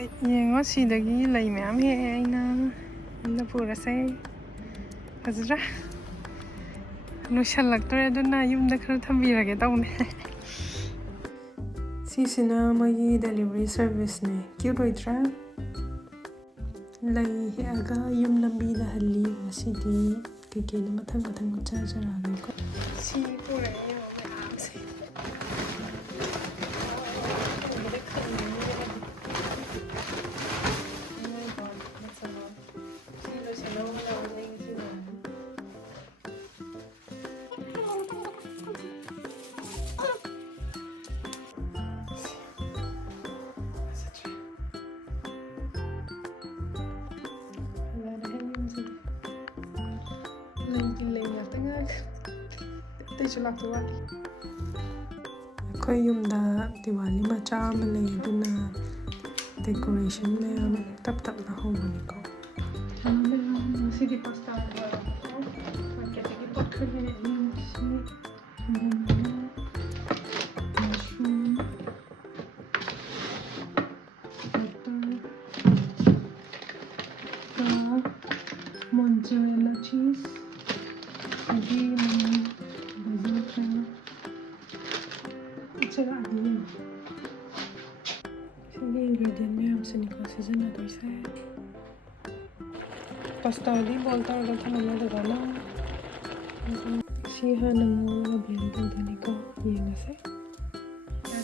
ꯌꯦꯡꯉꯣ ꯁꯤꯗꯒꯤ ꯂꯩ ꯃꯌꯥꯝ ꯍꯦꯛꯑꯦ ꯑꯩꯅ ꯌꯨꯝꯗ ꯄꯨꯔꯁꯦ. ꯐꯖꯗ꯭ꯔꯥ? ꯂꯣꯏꯁꯜꯂꯛꯇꯣꯔꯦ ꯑꯗꯨꯅ ꯌꯨꯝꯗ ꯈꯔ ꯊꯝꯕꯤꯔꯒꯦ ꯇꯧꯅꯦ. ꯁꯤꯁꯤꯅ ꯃꯣꯏꯒꯤ ꯗꯦꯂꯤꯚꯔꯤ ꯁꯔꯚꯤꯁꯅꯦ. ꯀ꯭ꯌꯨꯠ ꯑꯣꯏꯗ꯭ꯔꯥ? ꯂꯩ ꯍꯦꯛꯑꯒ ꯌꯨꯝ ꯂꯝꯕꯤꯗ ꯍꯜꯂꯤ. ꯉꯁꯤꯗꯤ ꯀꯩꯀꯩꯅꯣ ꯃꯊꯪ ꯎꯠꯆꯖꯔꯛꯑꯒꯦꯀꯣ. ꯁꯤ ꯄꯨꯔꯛꯑꯦ ꯃꯌꯥꯝꯁꯦ. lei ngata nga teisu lakto wali akhoi yumda Diwali macha ama lei aduna decoration mayam tap na hobani ko sidi pasta market ki potkhane mozzarella cheese, basil cream. It's a lot of ingredient mayam siniko season adoise. Pasta di bolta oda thamana dogana. Si hana mo blend todani ko yengase.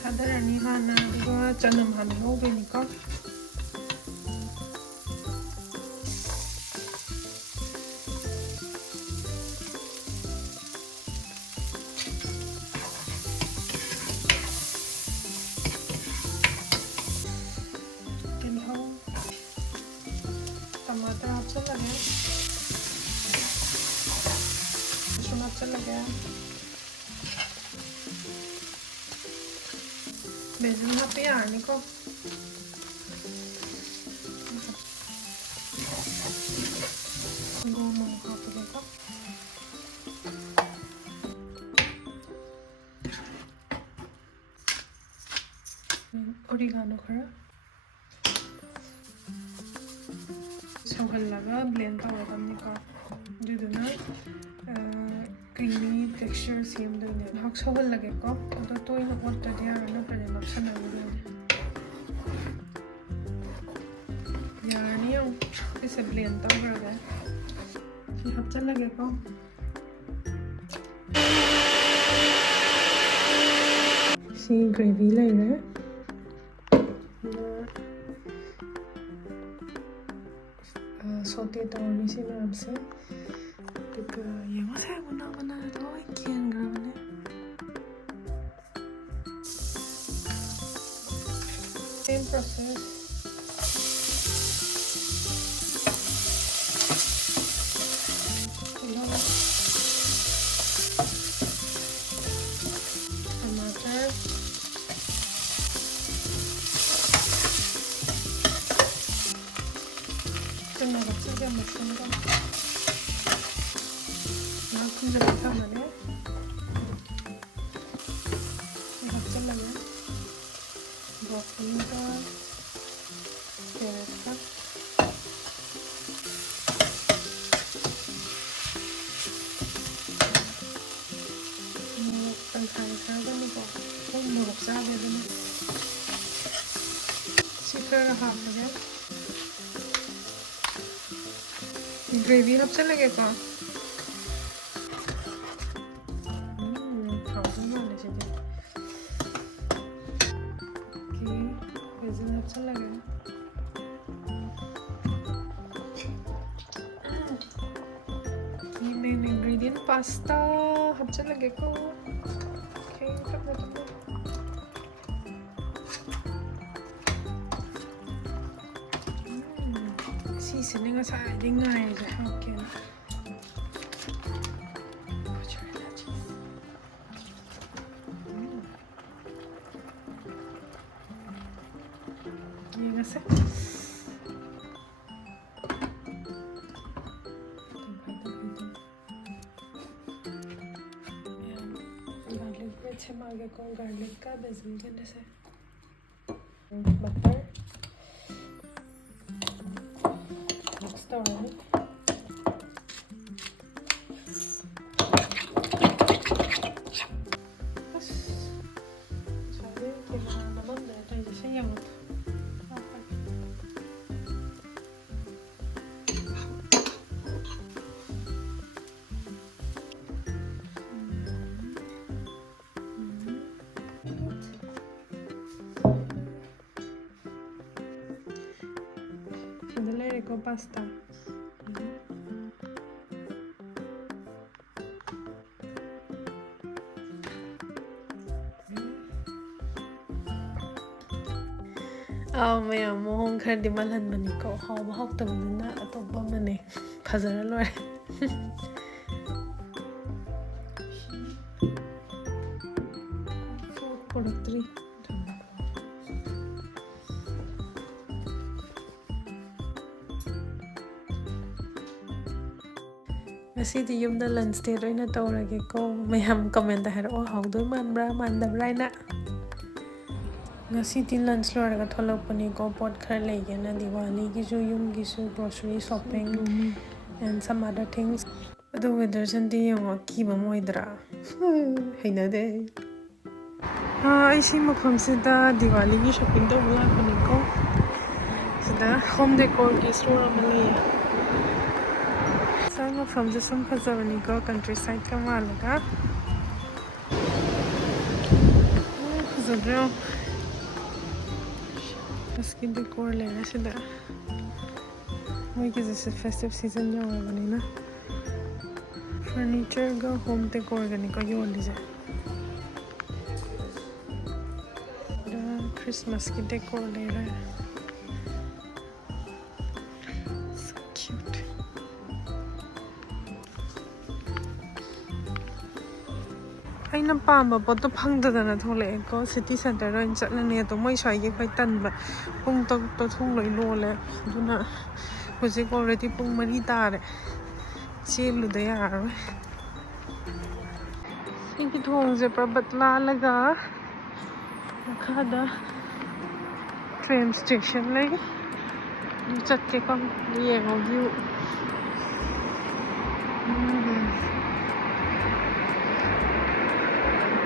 Thadarani hana go chanam hana hobeni ko. टमाटर आपसे लगे लहसुन आपसे लगे बेसन आप यानी को गोमो आप देखो ओरिगानो खरा सोहल्लागा ब्लेंड तौरदमनिको दुदुना क्रीमी टेक्सचर सेमदोइने हाक सोहल्लागेको अदो तोइना ओत्तदि यारना प्रजे नक्सनागुदे यारनियो इसे ब्लेंड तौरगा सी हपचल्लागेको सी ग्रेवी लेरे सोते तौरनी से मैम से ये मत है बना तो क्या करने same process टमाटर 좀 먹어보자 먹는 거. 나 근데 못하네. 이거 잘라면 브로콜리가 되었다. 일단 간사하는 거. 먹자 되는. 시크를 하면. ग्रेवी हपसे लगेगा खाऊंगा से कि बेसन हपसे लगे ये मेन इंग्रेडिएंट पास्ता हपसे लगेगा ओके सब लगेगा सीजनिंग का साइड इंगाई जो है ओके ये कैसे गार्लिक पे अच्छे मार्गे को गार्लिक का बेसन के जैसे बटर tꯧꯔꯅꯤ sida leireko pasta ꯃꯌꯥꯝ ꯃꯑꯣꯡ ꯈꯔꯗꯤ ꯃꯥꯜꯍꯟꯕꯅꯤꯀꯣ ꯍꯥꯎꯕ ꯍꯥꯎꯇꯕꯅꯤꯅ ꯑꯇꯣꯞꯄ ꯑꯃꯅꯦ ꯐꯖꯔ ꯂꯣꯏꯔꯦ ꯄꯨꯔꯛꯇ꯭ꯔꯤ ꯉꯁꯤꯗꯤ ꯌꯨꯝꯗ ꯂꯟꯆ ꯗꯦꯠ ꯑꯣꯏꯅ ꯇꯧꯔꯒꯦꯀꯣ ꯃꯌꯥꯝ ꯀꯃꯦꯟꯇ ꯍꯥꯏꯔꯛꯑꯣ ꯍꯥꯎꯗꯣꯏ ꯃꯥꯟꯕ꯭ꯔꯥ ꯃꯥꯟꯗꯕ꯭ꯔꯥ ꯍꯥꯏꯅ ꯉꯁꯤꯗꯤ ꯂꯟꯆ ꯂꯣꯏꯔꯒ ꯊꯣꯛꯂꯛꯄꯅꯤꯀꯣ ꯄꯣꯠ ꯈꯔ ꯂꯩꯒꯦꯅ ꯗꯤꯋꯥꯂꯤꯒꯤꯁꯨ ꯌꯨꯝꯒꯤꯁꯨ grocery shopping and some other things ꯑꯗꯣ ꯋꯦꯗꯔꯁꯤꯅꯗꯤ ꯌꯦꯡꯉꯣ ꯀꯤꯕ ꯑꯃ ꯑꯣꯏꯗ꯭ꯔꯥ ꯍꯩꯅꯗꯦ ꯑꯩ ꯁꯤ ꯃꯐꯝꯁꯤꯗ ꯗꯤꯋꯥꯂꯤꯒꯤ ꯁꯣꯞꯄꯤꯡ ꯇꯧꯕ ꯂꯥꯛꯄꯅꯤꯀꯣ ꯁꯤꯗ ꯍꯣꯝ ꯗꯦꯀꯣꯔꯒꯤ ꯁ꯭ꯇꯣꯔ ꯑꯃ ꯂꯩꯌꯦ ꯁ꯭ꯋꯥꯏ ꯃꯐꯝꯁꯦ ꯁꯨꯝ ꯐꯖꯕꯅꯤꯀꯣ ꯀꯟꯇ꯭ꯔꯤ ꯁꯥꯏꯠꯀ ꯃꯥꯜꯂꯒꯐꯖꯗ꯭ꯔꯣ ꯃꯁꯀꯤ ꯗꯦꯀꯣꯔ ꯂꯩꯔꯦ ꯁꯤꯗ ꯃꯣꯏꯒꯤꯁꯦ ꯐꯦꯁꯇꯤꯚ ꯁꯤꯖꯟ ꯌꯧꯔꯕꯅꯤꯅ ꯐꯔꯅꯤꯆꯔꯒ ꯍꯣꯝ ꯗꯦꯀꯣꯔꯒꯅꯤꯀꯣ ꯌꯣꯜꯂꯤꯁꯦ ꯈ꯭ꯔꯤꯁꯃꯥꯁꯀꯤ ꯗꯦꯀꯣꯔ ꯂꯩꯔꯦ So cute. ꯑꯩꯅ ꯄꯥꯝꯕ ꯄꯣꯠꯇꯣ ꯐꯪꯗꯗꯅ ꯊꯣꯛꯂꯛꯑꯦꯀꯣ ꯁꯤꯇꯤ ꯁꯦꯟꯇꯔꯗ ꯑꯣꯏꯅ ꯆꯠꯂꯅꯤ ꯑꯗꯣ ꯃꯣꯏ ꯁ꯭ꯋꯥꯏꯒꯤ ꯑꯩꯈꯣꯏ ꯇꯟꯕ ꯄꯨꯡ 6ꯇ ꯊꯣꯡ ꯂꯣꯏ ꯂꯣꯜꯂꯦ ꯑꯗꯨꯅ ꯍꯧꯖꯤꯛ ꯑꯣꯜꯔꯦꯗꯤ ꯄꯨꯡ 4 ꯇꯥꯔꯦ ꯆꯦꯜꯂꯨꯗ ꯌꯥꯔꯔꯣꯏ ꯁꯤꯒꯤ ꯊꯣꯡꯁꯦ ꯄꯔꯕꯠ ꯂꯥꯜꯂꯒ ꯃꯈꯥꯗ ꯇ꯭ꯔꯦꯟ ꯁ꯭ꯇꯦꯁꯟ ꯂꯩ ꯑꯗꯨ ꯆꯠꯀꯦꯀꯣ ꯌꯦꯡꯉꯣ ꯚ꯭ꯌꯨ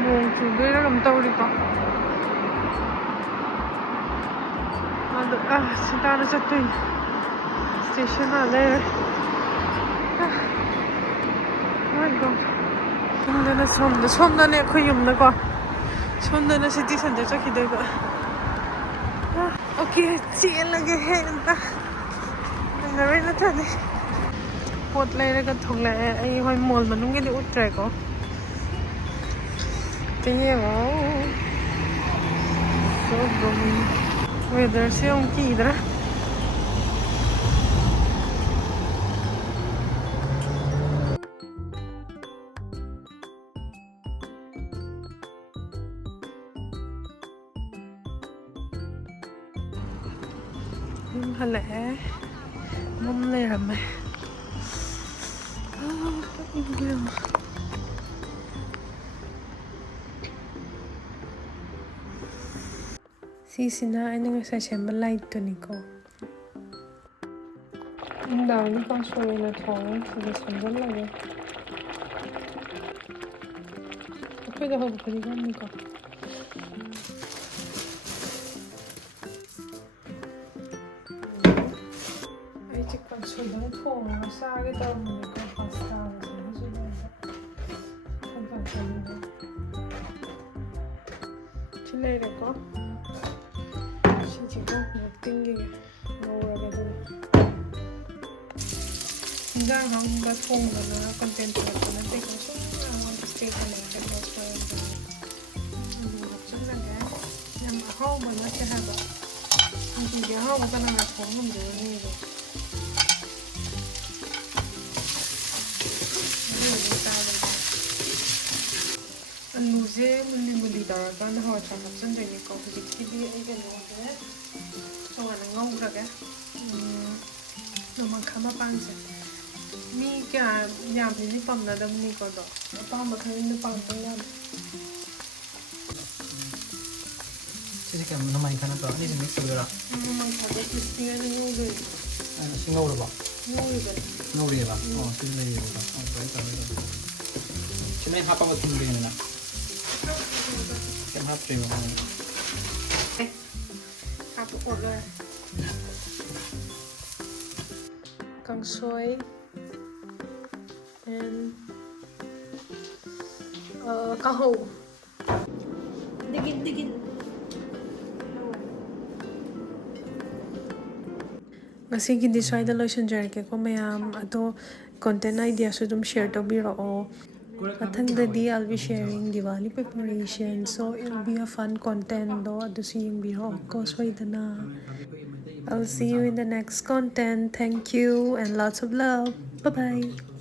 ꯅꯣꯡ ꯆꯨꯗꯣꯏꯔꯥ ꯀꯩꯅꯣꯝ ꯇꯧꯔꯤꯀꯣ ꯑꯗꯣ ꯁꯤ ꯇꯥꯅ ꯆꯠꯇꯣꯏꯅꯤ ꯁ꯭ꯇꯦꯁꯟ ꯂꯩꯔꯦ ꯌꯨꯝꯗꯅ ꯁꯣꯝꯗꯅꯦ ꯑꯩꯈꯣꯏ ꯌꯨꯝꯗꯀꯣ ꯁꯣꯝꯗꯅ ꯁꯤꯇꯤ ꯁꯦꯟꯇꯔ ꯆꯠꯈꯤꯗꯣꯏꯕ ꯑꯣꯀꯦ ꯆꯦꯜꯂꯒꯦ ꯍꯦꯛꯇ ꯅꯪꯉꯔꯣꯏ ꯅꯠꯇ꯭ꯔꯗꯤ ꯄꯣꯠ ꯂꯩꯔꯒ ꯊꯣꯛꯂꯛꯑꯦ ꯑꯩ ꯍꯣꯏ ꯃꯣꯜ ꯃꯅꯨꯡꯒꯤꯗꯤ ꯎꯠꯇ꯭ꯔꯦꯀꯣ ꯌꯦꯡꯉꯣ ꯋꯦꯗꯔꯁꯦ ꯑꯃꯨꯛ ꯀꯤꯗ꯭ꯔꯥ ꯌꯨꯝ ꯍꯜꯂꯛꯑꯦ ꯃꯝ ꯂꯩꯔꯝꯃꯦ ꯁꯤꯁꯤꯅ ꯑꯩꯅ ꯉꯁꯥꯏ ꯁꯦꯝꯕ ꯂꯥꯏꯠꯇꯨꯅꯤꯀꯣ ꯅꯨꯡꯗꯥꯡꯗꯤ ꯀꯥꯡꯁꯣꯏ ꯑꯣꯏꯅ ꯊꯣꯡꯉꯦ ꯁꯤꯗ ꯁꯦꯝꯖꯤꯜꯂꯒꯦ ꯑꯩꯈꯣꯏꯗ ꯍꯧꯕ ꯐꯗꯤꯒꯣꯝꯅꯤꯀꯣ ꯑꯩꯁꯦ ꯀꯥꯡꯁꯣꯏꯗꯪ ꯊꯣꯡꯉꯒ ꯆꯥꯒꯦ ꯇꯧꯔꯝꯕꯅꯤꯀꯣ ꯄꯥꯁꯇꯥꯒ ꯁꯦꯝꯖꯤꯜꯂꯒ ꯁꯤ ꯂꯩꯔꯦꯀꯣ ꯁꯤꯁꯤꯒ ꯉꯥꯛꯇꯤꯡꯒꯤꯒꯦ ꯉꯧꯔꯒ ꯑꯗꯨꯒ ꯍꯤꯟꯖꯥꯡ ꯑꯃꯒ ꯊꯣꯡꯕꯅ ꯀꯟꯇꯦꯟ ꯊꯣꯛꯂꯛꯄ ꯅꯠꯇꯦꯀꯣ ꯁꯨꯝ ꯏꯁꯇꯦꯠꯇꯅꯦ ꯑꯗꯨ ꯍꯥꯞꯆꯤꯜꯂꯒꯦ ꯌꯥꯝ ꯑꯍꯥꯎꯕ ꯅꯠꯇꯦ ꯍꯥꯏꯕ ꯅꯨꯡꯇꯤꯒꯤ ꯑꯍꯥꯎꯕ ꯀꯅꯥꯅ ꯊꯣꯡ ꯉꯝꯗꯣꯏꯅꯣ ꯑꯗꯣ ꯑꯂꯨꯁꯦ ꯃꯨꯜꯂꯤ ꯃꯨꯜꯂꯤ ꯇꯧꯔꯀꯥꯟꯗ ꯍꯋꯥꯏꯊ꯭ꯔꯥꯛ ꯍꯥꯞꯆꯤꯟꯗꯣꯏꯅꯤꯀꯣ ꯍꯧꯖꯤꯛꯀꯤꯗꯤ ꯑꯩ ꯀꯩꯅꯣꯁꯦ ꯇꯣꯉꯥꯟꯅ ꯉꯧꯈ꯭ꯔꯒꯦ ꯃꯈꯥ ꯃꯄꯥꯟꯁꯦ ꯃꯤ ꯀꯌꯥ ꯌꯥꯝꯅꯗꯤ ꯄꯥꯝꯅꯗꯕꯅꯤꯀꯣ ꯑꯗꯣ ꯑꯄꯥꯝꯕ ꯈꯔꯅ ꯄꯥꯝꯕ ꯌꯥꯝ ꯁꯤꯁꯦ ꯀꯌꯥꯝ ꯅꯃꯥꯏ ꯈꯥ ꯅꯠꯇ꯭ꯔꯣ ꯑꯅꯤꯁꯤ ꯃꯤꯛꯁ ꯇꯧꯗꯣꯏꯔꯥ ꯅꯃꯥꯏ ꯈꯥꯗ ꯀ꯭ꯔꯤꯁꯄꯤ ꯑꯣꯏꯅ ꯉꯧꯗꯣꯏꯅꯤ ꯁꯤ ꯉꯧꯔꯕꯣ Ngồi Norieva. Silleiva. Şimdi hapa bakayım beğenine. Em hấp rìu này. hấp ổn rồi. Kangsoi and kahou. Digin. Ngasigidi swaida loisanjarke ko mayam ato content idea so dum share to biro. Mathangdadi I'll be sharing Diwali preparation, so it'll be a fun content though. Adusiyong biro ko swaidana. I'll see you in the next content. Thank you and lots of love. Bye bye.